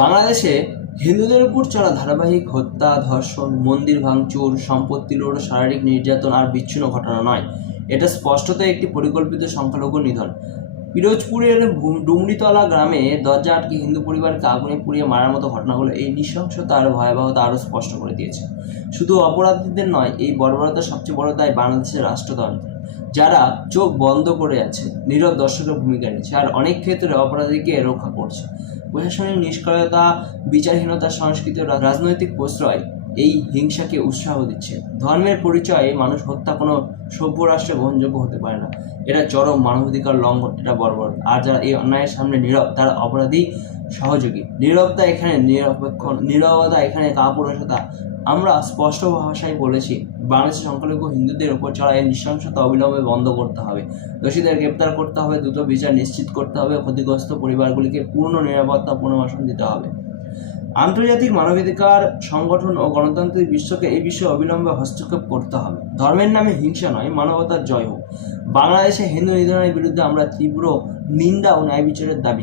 বাংলাদেশে হিন্দুদের উপর চলা ধারাবাহিক হত্যা, ধর্ষণ, মন্দির ভাঙচুর, সম্পত্তি লুট, শারীরিক নির্যাতন আর বিচ্ছিন্ন ঘটনা নয়, এটা স্পষ্টতই একটি পরিকল্পিত সংখ্যালঘু নিধন। পিরোজপুরের ডুমরিতলা গ্রামে দরজা আটকে হিন্দু পরিবারকে আগুনে পুড়িয়ে মারার মতো ঘটনাগুলো এই নৃশংসতার ভয়াবহতা আরও স্পষ্ট করে দিয়েছে। শুধু অপরাধীদের নয়, এই বর্বরতার সবচেয়ে বড় দায় বাংলাদেশের রাষ্ট্রযন্ত্র, যারা চোখ বন্ধ করে আছে, নীরব দর্শকের ভূমিকা নিচ্ছে আর অনেক ক্ষেত্রে অপরাধীকে রক্ষা করছে। প্রশাসনিক নিষ্ক্রিয়তা, বিচারহীনতা, সংস্কৃতি ও রাজনৈতিক প্রশ্রয় এই হিংসাকে উৎসাহ দিচ্ছে। ধর্মের পরিচয়ে মানুষ হত্যা কোনো সভ্য রাষ্ট্রে গ্রহণযোগ্য হতে পারে না। এটা চরম মানবাধিকার লঙ্ঘন, এটা বর্বর। আর যারা এই অন্যায়ের সামনে নীরব, তারা অপরাধী সহযোগী। নীরবতা এখানে নিরপেক্ষ, নীরবতা এখানে কাপুরুষতা। আমরা স্পষ্ট ভাষায় বলেছি, বাংলাদেশের সংখ্যালঘু হিন্দুদের উপর চলা এই নৃশংসতা অবিলম্বে বন্ধ করতে হবে। দোষীদের গ্রেপ্তার করতে হবে, দ্রুত বিচার নিশ্চিত করতে হবে, ক্ষতিগ্রস্ত পরিবারগুলিকে পূর্ণ নিরাপত্তা পুনর্বাসন দিতে হবে। আন্তর্জাতিক মানবাধিকার সংগঠন ও গণতান্ত্রিক বিশ্বকে এই বিষয়ে অবিলম্বে হস্তক্ষেপ করতে হবে। ধর্মের নামে হিংসা নয়, মানবতার জয় হোক। বাংলাদেশে হিন্দু নিধনের বিরুদ্ধে আমরা তীব্র নিন্দা ও ন্যায় বিচারের দাবি জানাই।